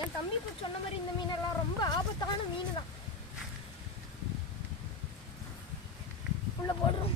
என் தம்பி இப்போ சொன்ன மாதிரி இந்த மீனெல்லாம் ரொம்ப ஆபத்தான மீன் தான். உள்ள போடுறோம்.